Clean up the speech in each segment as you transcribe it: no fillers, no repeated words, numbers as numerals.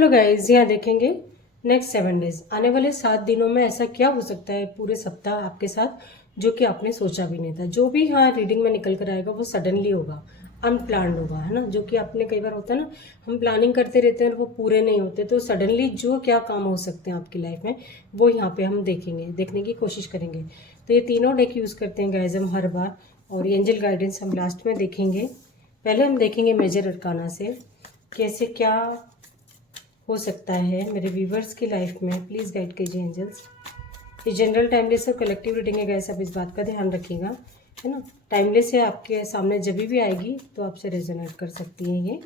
Hello guys, यहाँ देखेंगे next 7 days, आने वाले 7 दिनों में ऐसा क्या हो सकता है पूरे सप्ताह आपके साथ जो कि आपने सोचा भी नहीं था। जो भी यहाँ रीडिंग में निकल कर आएगा वो सडनली होगा, अनप्लान्ड होगा, है ना। जो कि आपने कई बार होता है ना, हम प्लानिंग करते रहते हैं और वो पूरे नहीं होते, तो सडनली जो क्या काम हो सकते हैं आपकी लाइफ में वो यहाँ पे हम देखेंगे, देखने की कोशिश करेंगे। तो ये तीनों डेक यूज़ करते हैं गाइस हम हर बार, और ये एंजल गाइडेंस हम लास्ट में देखेंगे। पहले हम देखेंगे मेजर अरकाना से कैसे क्या हो सकता है मेरे व्यूवर्स की लाइफ में। प्लीज़ गाइड कीजिए एंजल्स। ये जनरल टाइमलेस और कलेक्टिव रीडिंग है गैस, आप इस बात का ध्यान रखिएगा, है ना। टाइमलेस है आपके सामने जब भी आएगी तो आपसे रेजोनेट कर सकती है। ये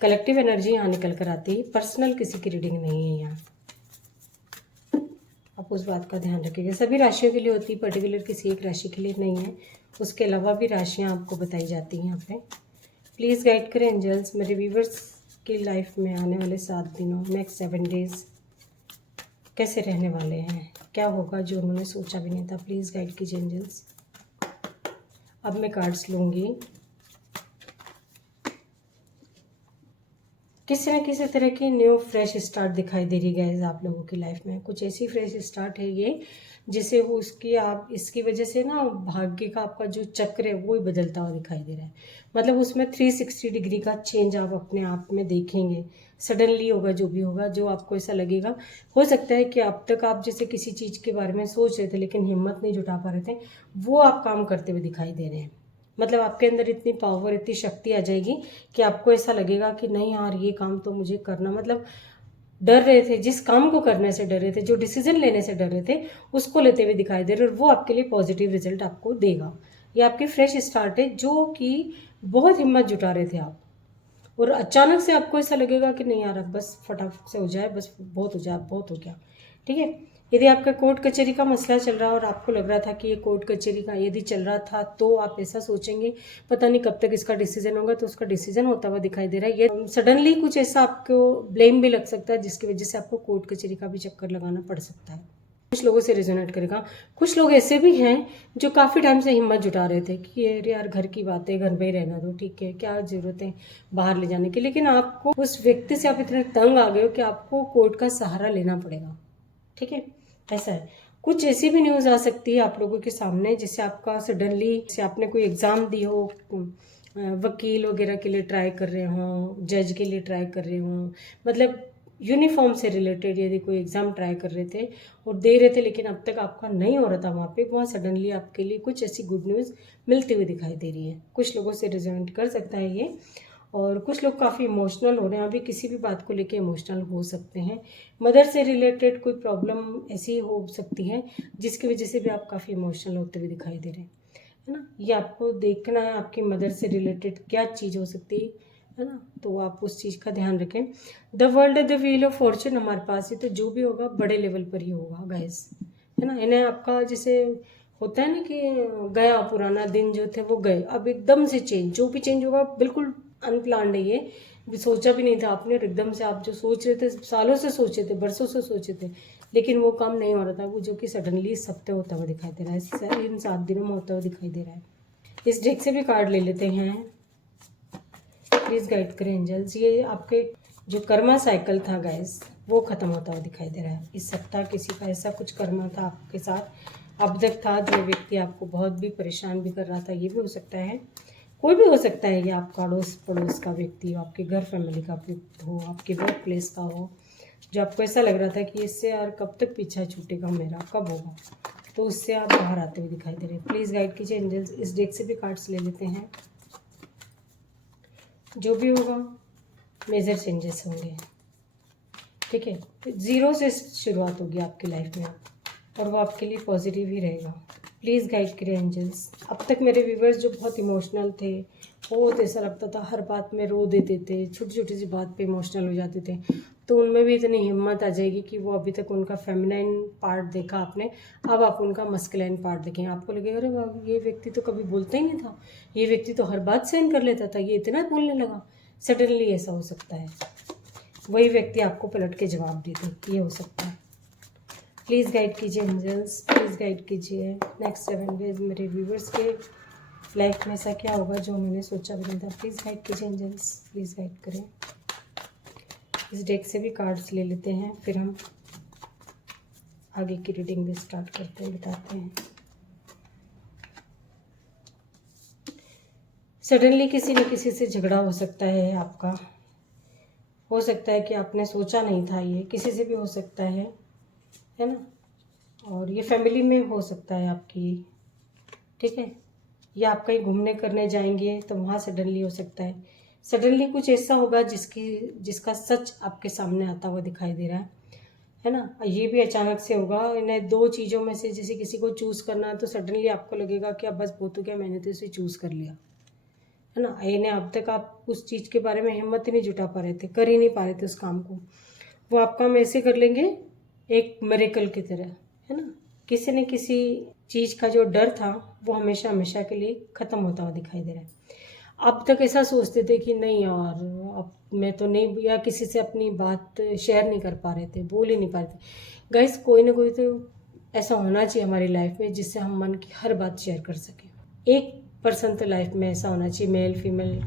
कलेक्टिव एनर्जी यहाँ निकल कर आती है, पर्सनल किसी की रीडिंग नहीं है यहाँ, आप उस बात का ध्यान रखिएगा। सभी राशियों के लिए होती है, पर्टिकुलर किसी एक राशि के लिए नहीं है। उसके अलावा भी राशियाँ आपको बताई जाती हैं यहाँ पे। प्लीज़ गाइड करें एंजल्स मेरे व्यूवर्स की लाइफ में आने वाले 7 दिनों, नेक्स्ट 7 डेज कैसे रहने वाले हैं, क्या होगा जो उन्होंने सोचा भी नहीं था। प्लीज़ गाइड कीजिए एंजल्स। अब मैं कार्ड्स लूँगी। किसी न किसी तरह की न्यू फ्रेश स्टार्ट दिखाई दे रही है आप लोगों की लाइफ में। कुछ ऐसी फ्रेश स्टार्ट है ये जिसे वो उसकी आप इसकी वजह से ना भाग्य का आपका जो चक्र है वो ही बदलता हुआ दिखाई दे रहा है। मतलब उसमें 360 डिग्री का चेंज आप अपने आप में देखेंगे। सडनली होगा जो भी होगा, जो आपको ऐसा लगेगा। हो सकता है कि अब तक आप जैसे किसी चीज़ के बारे में सोच रहे थे लेकिन हिम्मत नहीं जुटा पा रहे थे, वो आप काम करते हुए दिखाई दे रहे हैं। मतलब आपके अंदर इतनी पावर, इतनी शक्ति आ जाएगी कि आपको ऐसा लगेगा कि नहीं यार ये काम तो मुझे करना, मतलब डर रहे थे, जिस काम को करने से डर रहे थे, जो डिसीजन लेने से डर रहे थे, उसको लेते हुए दिखाई दे रहे, और वो आपके लिए पॉजिटिव रिजल्ट आपको देगा। ये आपकी फ्रेश स्टार्ट है जो कि बहुत हिम्मत जुटा रहे थे आप, और अचानक से आपको ऐसा लगेगा कि नहीं यार अब बस फटाफट से हो जाए, बस बहुत हो जाए, बहुत हो गया। ठीक है। यदि आपका कोर्ट कचहरी का मसला चल रहा है और आपको लग रहा था कि ये कोर्ट कचहरी का यदि चल रहा था, तो आप ऐसा सोचेंगे पता नहीं कब तक इसका डिसीजन होगा, तो उसका डिसीजन होता हुआ दिखाई दे रहा है। ये सडनली कुछ ऐसा आपको ब्लेम भी लग सकता है जिसकी वजह से आपको कोर्ट कचहरी का भी चक्कर लगाना पड़ सकता है। कुछ लोगों से रेजोनेट करेगा। कुछ लोग ऐसे भी हैं जो काफ़ी टाइम से हिम्मत जुटा रहे थे कि अरे यार घर की बात है, घर में ही रहना दो, ठीक है, क्या ज़रूरत है बाहर ले जाने की। लेकिन आपको उस व्यक्ति से आप इतने तंग आ गए हो कि आपको कोर्ट का सहारा लेना पड़ेगा। ठीक है, ऐसा है। कुछ ऐसी भी न्यूज़ आ सकती है आप लोगों के सामने जिससे आपका सडनली, जैसे आपने कोई एग्ज़ाम दी हो, वकील वगैरह के लिए ट्राई कर रहे हो, जज के लिए ट्राई कर रहे हो, मतलब यूनिफॉर्म से रिलेटेड यदि कोई एग्ज़ाम ट्राई कर रहे थे और दे रहे थे लेकिन अब तक आपका नहीं हो रहा था वहाँ पे, वहाँ सडनली आपके लिए कुछ ऐसी गुड न्यूज़ मिलती हुई दिखाई दे रही है। कुछ लोगों से रिजोनेट कर सकता है ये। और कुछ लोग काफ़ी इमोशनल हो रहे हैं, अभी किसी भी बात को लेके इमोशनल हो सकते हैं। मदर से रिलेटेड कोई प्रॉब्लम ऐसी हो सकती है जिसकी वजह से भी आप काफ़ी इमोशनल होते हुए दिखाई दे रहे हैं, है ना। ये आपको देखना है आपकी मदर से रिलेटेड क्या चीज़ हो सकती है ना, तो आप उस चीज़ का ध्यान रखें। The world the wheel of Fortune हमारे पास है, तो जो भी होगा बड़े लेवल पर ही होगा गाइस, है ना। इन्हें आपका जैसे होता है ना कि गया पुराना दिन जो थे वो गए, अब एकदम से चेंज, जो भी चेंज होगा बिल्कुल अनप्लान्ड है ये, भी सोचा भी नहीं था आपने, और एकदम से आप जो सोच रहे थे, सालों से सोचे थे, बरसों से सोचे थे, लेकिन वो काम नहीं हो रहा था, वो जो कि सडनली इस हफ्ते होता हुआ दिखाई दे रहा है, इन 7 दिनों में होता हुआ दिखाई दे रहा है। इस डेक से भी कार्ड ले लेते हैं। प्लीज़ गाइड करें एंजल्स। ये आपके जो कर्मा साइकिल था गाइस वो ख़त्म होता हुआ दिखाई दे रहा है इस सप्ताह। किसी का ऐसा कुछ कर्मा था आपके साथ अब तक था, जो व्यक्ति आपको बहुत भी परेशान भी कर रहा था, ये भी हो सकता है। कोई भी हो सकता है, ये आपका अड़ोस पड़ोस का व्यक्ति हो, आपके घर फैमिली का व्यक्ति हो, आपके वर्क प्लेस का हो, जो आपको ऐसा लग रहा था कि इससे यार कब तक पीछा छूटेगा मेरा, कब होगा, तो उससे आप बाहर आते हुए दिखाई दे रहे हैं। प्लीज़ गाइड कीजिए एंजल्स। इस डेक से भी कार्ड्स ले लेते हैं। जो भी होगा मेजर चेंजेस होंगे, ठीक है। 0 से शुरुआत होगी आपकी लाइफ में और वो आपके लिए पॉजिटिव ही रहेगा। प्लीज़ गाइड करिए एंजल्स। अब तक मेरे व्यूवर्स जो बहुत इमोशनल थे, बहुत ऐसा लगता था हर बात में रो देते थे, छोटी छोटी सी बात पे इमोशनल हो जाते थे, तो उनमें भी इतनी हिम्मत आ जाएगी कि वो अभी तक उनका फेमिनाइन पार्ट देखा आपने, अब आप उनका मस्कुलाइन पार्ट देखें। आपको लगेगा अरे वाह, ये व्यक्ति तो कभी बोलता ही नहीं था, ये व्यक्ति तो हर बात सहन कर लेता था, ये इतना बोलने लगा। सडनली ऐसा हो सकता है, वही व्यक्ति आपको पलट के जवाब दे दे, ये हो सकता है। प्लीज़ गाइड कीजिए एंजल्स, प्लीज़ गाइड कीजिए नेक्स्ट 7 डेज मेरे व्यूवर्स के लाइफ में ऐसा क्या होगा जो उन्होंने सोचा भी नहीं था। प्लीज़ गाइड कीजिए एंजल्स, प्लीज़ गाइड करें। इस डेक से भी कार्ड्स ले लेते हैं, फिर हम आगे की रीडिंग भी स्टार्ट करते हैं, बताते हैं। सडनली किसी न किसी से झगड़ा हो सकता है आपका। हो सकता है कि आपने सोचा नहीं था, ये किसी से भी हो सकता है ना। और ये फैमिली में हो सकता है आपकी, ठीक है। या आप कहीं घूमने करने जाएंगे तो वहाँ सडनली हो सकता है। सडनली कुछ ऐसा होगा जिसका सच आपके सामने आता हुआ दिखाई दे रहा है ना। ये भी अचानक से होगा। इन्हें दो चीज़ों में से जैसे किसी को चूज़ करना है तो सडनली आपको लगेगा कि अब बस बहुत हो गया, मैंने तो इसे चूज़ कर लिया, है ना। इन्हें अब तक आप उस चीज़ के बारे में हिम्मत ही नहीं जुटा पा रहे थे, कर ही नहीं पा रहे थे उस काम को। वो आप काम ऐसे कर लेंगे एक मिरेकल की तरह, है ना। किसी न किसी चीज़ का जो डर था वो हमेशा हमेशा के लिए ख़त्म होता हुआ दिखाई दे रहा है। अब तक ऐसा सोचते थे कि नहीं यार, अब मैं तो नहीं, या किसी से अपनी बात शेयर नहीं कर पा रहे थे, बोल ही नहीं पा रहे थे। गाइस, कोई ना कोई तो ऐसा होना चाहिए हमारी लाइफ में जिससे हम मन की हर बात शेयर कर सकें। एक पर्सन तो लाइफ में ऐसा होना चाहिए, मेल फीमेल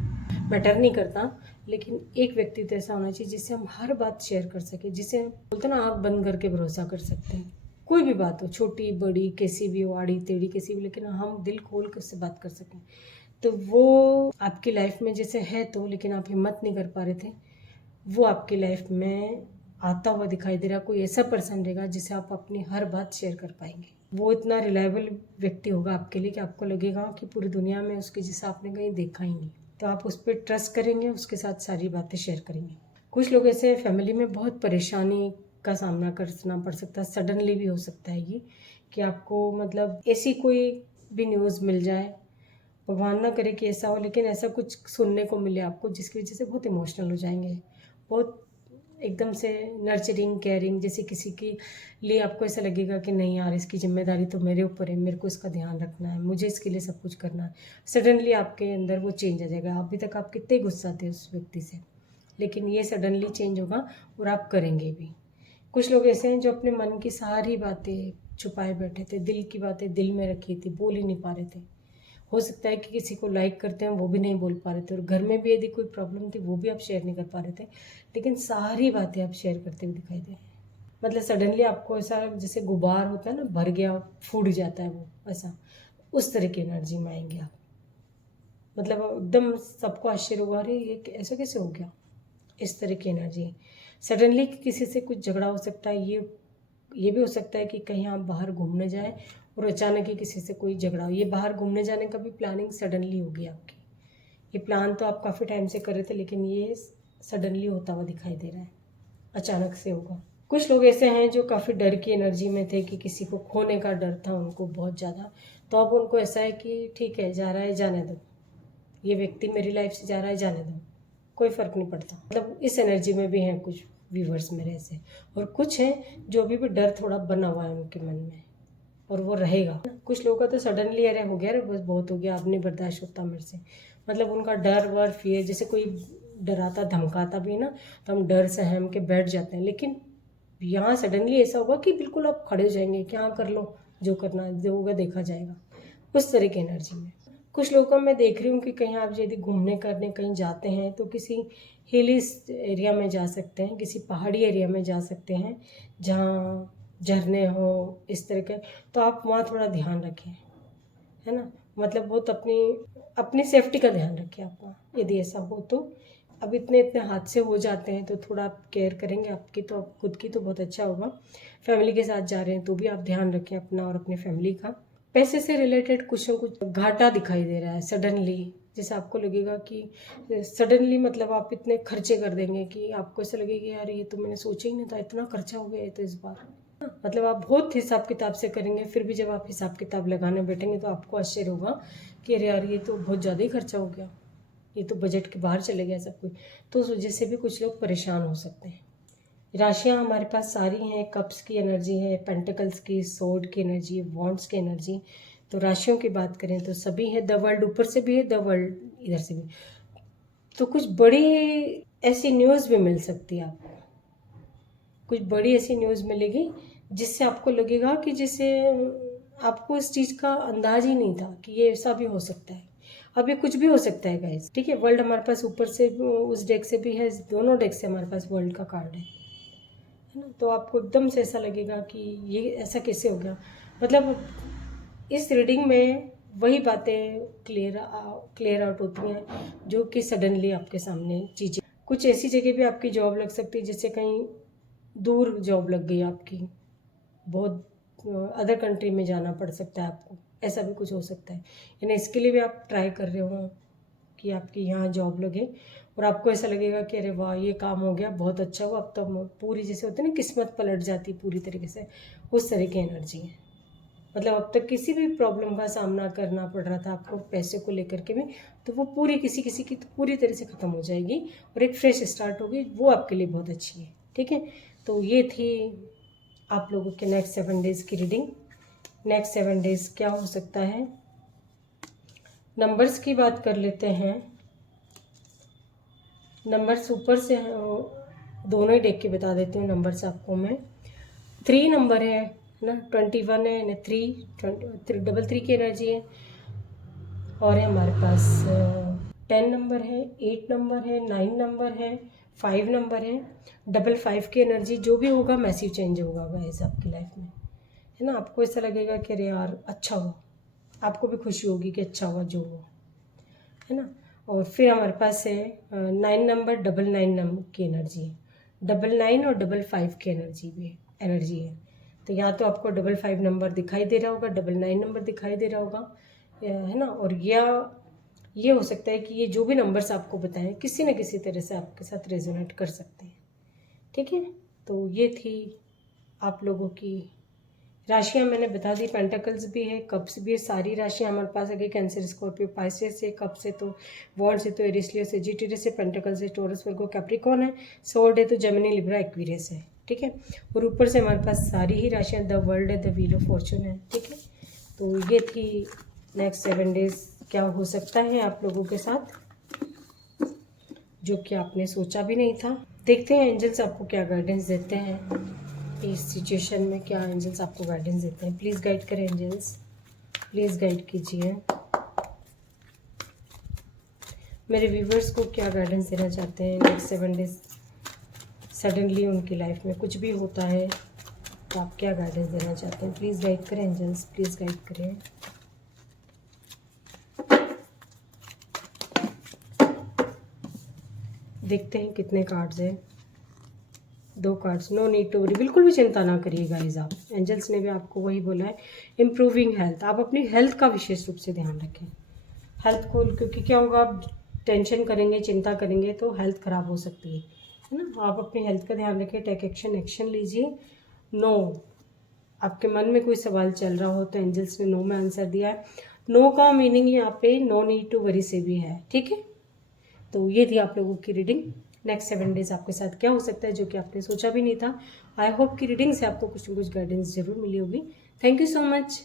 मैटर नहीं करता, लेकिन एक व्यक्ति तो ऐसा होना चाहिए जिससे हम हर बात शेयर कर सके, जिसे हम बोलते ना आँख बंद करके भरोसा कर सकते हैं। कोई भी बात हो, छोटी बड़ी कैसी भी हो, आड़ी टेढ़ी कैसी भी, लेकिन हम दिल खोल कर उससे बात कर सकें। तो वो आपकी लाइफ में जैसे है तो, लेकिन आप हिम्मत नहीं कर पा रहे थे, वो आपकी लाइफ में आता हुआ दिखाई दे रहा। कोई ऐसा पर्सन रहेगा जिसे आप अपनी हर बात शेयर कर पाएंगे। वो इतना रिलायबल व्यक्ति होगा आपके लिए कि आपको लगेगा कि पूरी दुनिया में उसके जैसा आपने कहीं देखा ही नहीं। तो आप उस पर ट्रस्ट करेंगे, उसके साथ सारी बातें शेयर करेंगे। कुछ लोग ऐसे फैमिली में बहुत परेशानी का सामना करना पड़ सकता है। सडनली भी हो सकता है ये कि आपको मतलब ऐसी कोई भी न्यूज़ मिल जाए, भगवान ना करे कि ऐसा हो, लेकिन ऐसा कुछ सुनने को मिले आपको जिसकी वजह से बहुत इमोशनल हो जाएंगे, बहुत एकदम से नर्चरिंग केयरिंग, जैसे किसी के लिए आपको ऐसा लगेगा कि नहीं यार, इसकी जिम्मेदारी तो मेरे ऊपर है, मेरे को इसका ध्यान रखना है, मुझे इसके लिए सब कुछ करना है। सडनली आपके अंदर वो चेंज आ जाएगा। अभी तक आप कितने गुस्सा थे उस व्यक्ति से, लेकिन ये सडनली चेंज होगा और आप करेंगे भी। कुछ लोग ऐसे हैं जो अपने मन की सारी बातें छुपाए बैठे थे, दिल की बातें दिल में रखी थी, बोल ही नहीं पा रहे थे। हो सकता है कि किसी को लाइक करते हैं वो भी नहीं बोल पा रहे थे, और घर में भी यदि कोई प्रॉब्लम थी वो भी आप शेयर नहीं कर पा रहे थे, लेकिन सारी बातें आप शेयर करते हुए दिखाई दे रहे हैं। मतलब सडनली आपको ऐसा जैसे गुबार होता है ना, भर गया, फूट जाता है वो, ऐसा उस तरह की एनर्जी में आएंगे आप। मतलब एकदम सबको आश्चर्य होगा, अरे ये ऐसा कैसे हो गया, इस तरह की एनर्जी। सडनली किसी से कुछ झगड़ा हो सकता है। ये भी हो सकता है कि कहीं आप बाहर घूमने जाएं और अचानक ही किसी से कोई झगड़ा हो। ये बाहर घूमने जाने का भी प्लानिंग सडनली होगी आपकी। ये प्लान तो आप काफ़ी टाइम से कर रहे थे, लेकिन ये सडनली होता हुआ दिखाई दे रहा है, अचानक से होगा। कुछ लोग ऐसे हैं जो काफ़ी डर की एनर्जी में थे कि किसी को खोने का डर था उनको बहुत ज़्यादा। तो अब उनको ऐसा है कि ठीक है, जा रहा है जाने दो, ये व्यक्ति मेरी लाइफ से जा रहा है जाने दो, कोई फ़र्क नहीं पड़ता। मतलब इस एनर्जी में भी हैं कुछ व्यूवर्स मेरे ऐसे, और कुछ हैं जो अभी भी डर थोड़ा बना हुआ है उनके मन में, और वो रहेगा। कुछ लोगों का तो सडनली अरे हो गया, अरे बस बहुत हो गया, अब नहीं बर्दाश्त होता मेरे से। मतलब उनका डर वर फियर, जैसे कोई डराता धमकाता भी ना तो हम डर सहम के बैठ जाते हैं, लेकिन यहाँ सडनली ऐसा होगा कि बिल्कुल आप खड़े हो जाएंगे कि हाँ कर लो, जो करना जो होगा देखा जाएगा, उस तरह की एनर्जी में। कुछ लोगों को मैं देख रही हूँ कि कहीं आप यदि घूमने करने कहीं जाते हैं तो किसी हिली एरिया में जा सकते हैं, किसी पहाड़ी एरिया में जा सकते हैं जहाँ झरने हो इस तरह के। तो आप वहाँ थोड़ा ध्यान रखें, है ना। मतलब बहुत अपनी अपनी सेफ्टी का ध्यान रखें आप वहाँ, यदि ऐसा हो तो। अब इतने इतने हादसे हो जाते हैं तो थोड़ा आप केयर करेंगे आपकी, तो आप खुद की तो बहुत अच्छा होगा। फैमिली के साथ जा रहे हैं तो भी आप ध्यान रखें अपना और अपनी फैमिली का। पैसे से रिलेटेड कुछ न कुछ घाटा दिखाई दे रहा है सडनली, जैसे आपको लगेगा कि सडनली मतलब आप इतने खर्चे कर देंगे कि आपको ऐसा लगेगा यार ये तो मैंने सोचा ही नहीं था, इतना खर्चा हो गया है तो इस बार। मतलब आप बहुत हिसाब किताब से करेंगे, फिर भी जब आप हिसाब किताब लगाने बैठेंगे तो आपको आश्चर्य होगा कि अरे यार ये तो बहुत ज़्यादा ही खर्चा हो गया, ये तो बजट के बाहर चले गया सब कुछ। तो उस वजह से भी कुछ लोग परेशान हो सकते हैं। राशियाँ हमारे पास सारी हैं, कप्स की एनर्जी है, पेंटिकल्स की, सोर्ड की एनर्जी, वॉन्ड्स की एनर्जी। तो राशियों की बात करें तो सभी है, द वर्ल्ड ऊपर से भी है, द वर्ल्ड इधर से भी। तो कुछ बड़ी ऐसी न्यूज़ भी मिल सकती है आपको, कुछ बड़ी ऐसी न्यूज़ मिलेगी जिससे आपको लगेगा कि जैसे आपको इस चीज़ का अंदाज ही नहीं था कि ये ऐसा भी हो सकता है। अब ये कुछ भी हो सकता है गाइस, ठीक है। वर्ल्ड हमारे पास ऊपर से उस डेक से भी है, दोनों डेक से हमारे पास वर्ल्ड का कार्ड है ना। तो आपको एकदम से ऐसा लगेगा कि ये ऐसा कैसे हो गया। मतलब इस रीडिंग में वही बातें क्लियर आउट होती हैं जो कि सडनली आपके सामने चीज़ें, कुछ ऐसी जगह पे आपकी जॉब लग सकती है, जैसे कहीं दूर जॉब लग गई आपकी, बहुत अदर कंट्री में जाना पड़ सकता है आपको, ऐसा भी कुछ हो सकता है। यानी इसके लिए भी आप ट्राई कर रहे हो कि आपकी यहाँ जॉब लगे और आपको ऐसा लगेगा कि अरे वाह ये काम हो गया, बहुत अच्छा हुआ, अब तो पूरी जैसे होती है ना किस्मत पलट जाती पूरी तरीके से, उस तरह की एनर्जी है। मतलब अब तक किसी भी प्रॉब्लम का सामना करना पड़ रहा था आपको पैसे को लेकर के भी, तो वो पूरी किसी की तो पूरी तरह से ख़त्म हो जाएगी और एक फ्रेश स्टार्ट होगी, वो आपके लिए बहुत अच्छी है, ठीक है। तो ये थी आप लोगों के नेक्स्ट 7 डेज़ की रीडिंग। नेक्स्ट 7 डेज़ क्या हो सकता है, नंबर्स की बात कर लेते हैं। नंबर्स ऊपर से दोनों ही डेक के बता देती हूँ नंबर्स आपको मैं। 3 नंबर है ना, 21 है ना, 3 की एनर्जी है, और है हमारे पास 10 नंबर है, 8 नंबर है, 9 नंबर है, 5 नंबर है, 5 की एनर्जी। जो भी होगा मैसिव चेंज होगा गाइस आपकी लाइफ में, है ना। आपको ऐसा लगेगा कि अरे यार अच्छा हुआ, आपको भी खुशी होगी कि अच्छा हुआ जो हुआ, है ना। और फिर हमारे पास है 9 नंबर, 9 नंबर की एनर्जी है, 9 और 5 की एनर्जी है। तो या तो आपको 5 नंबर दिखाई दे रहा होगा, 9 नंबर दिखाई दे रहा होगा, है ना। और या ये हो सकता है कि ये जो भी नंबर्स आपको बताएं किसी न किसी तरह से आपके साथ रेजोनेट कर सकते हैं, ठीक है। तो ये थी आप लोगों की राशियां मैंने बता दी। पेंटाकल्स भी है, कप्स भी है, सारी राशियां हमारे पास आ गई। कैंसर, स्कॉर्पियो, पाइसेस से, कप से तो वॉन्ड से तो एरिस, लियो, सेजिटेरियस से, पेंटाकल्स से टॉरस, वर्गो, कैप्रिकॉर्न है, सोर्ड है तो जेमिनी, लिब्रा, एक्वेरियस है, ठीक है। और ऊपर से हमारे पास सारी ही राशियां, द वर्ल्ड है, द व्हील ऑफ फॉर्चून है, ठीक है। तो ये थी नेक्स्ट 7 डेज क्या हो सकता है आप लोगों के साथ, जो कि आपने सोचा भी नहीं था। देखते हैं एंजल्स आपको क्या गाइडेंस देते हैं इस सिचुएशन में, क्या एंजल्स आपको गाइडेंस देते हैं। प्लीज़ गाइड करें एंजल्स, प्लीज़ गाइड कीजिए। मेरे व्यूवर्स को क्या गाइडेंस देना चाहते हैं नेक्स्ट 7 डेज, सडनली उनकी लाइफ में कुछ भी होता है तो आप क्या गाइडेंस देना चाहते हैं। प्लीज़ गाइड करें एंजल्स, प्लीज़ गाइड करें। देखते हैं कितने कार्ड्स हैं। 2 cards. No need to worry, बिल्कुल भी चिंता ना करिए गाइज आप। एंजल्स ने भी आपको वही बोला है, इम्प्रूविंग हेल्थ। आप अपनी हेल्थ का विशेष रूप से ध्यान रखें, हेल्थ को, क्योंकि क्या होगा आप टेंशन करेंगे, चिंता करेंगे तो हेल्थ ख़राब हो सकती है ना। आप अपनी हेल्थ का ध्यान रखें, टेक एक्शन लीजिए। नो, आपके मन में कोई सवाल चल रहा हो तो एंजल्स ने नो में आंसर दिया है। नो का मीनिंग यहाँ पे नो नीड टू वरी से भी है, ठीक है। तो ये थी आप लोगों की रीडिंग। नेक्स्ट 7 डेज आपके साथ क्या हो सकता है जो कि आपने सोचा भी नहीं था। आई होप कि रीडिंग से आपको कुछ न कुछ गाइडेंस जरूर मिली होगी। Thank you so much.